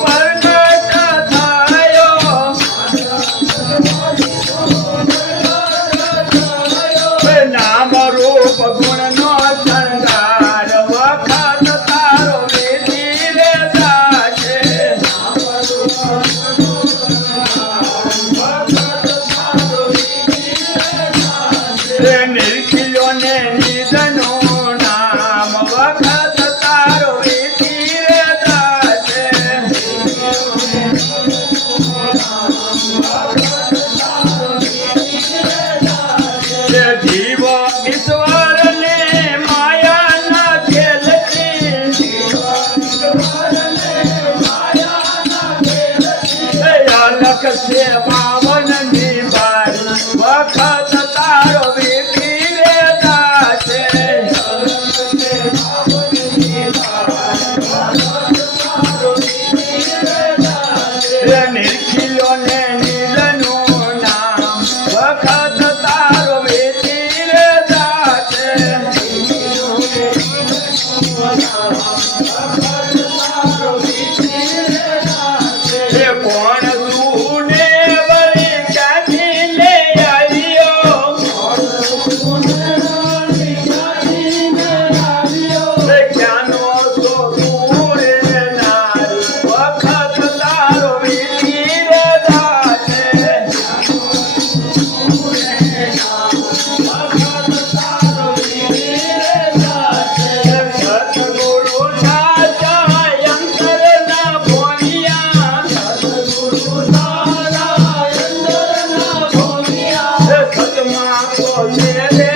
world. Kashyapa Vanami Parna Vakata Oh, yeah.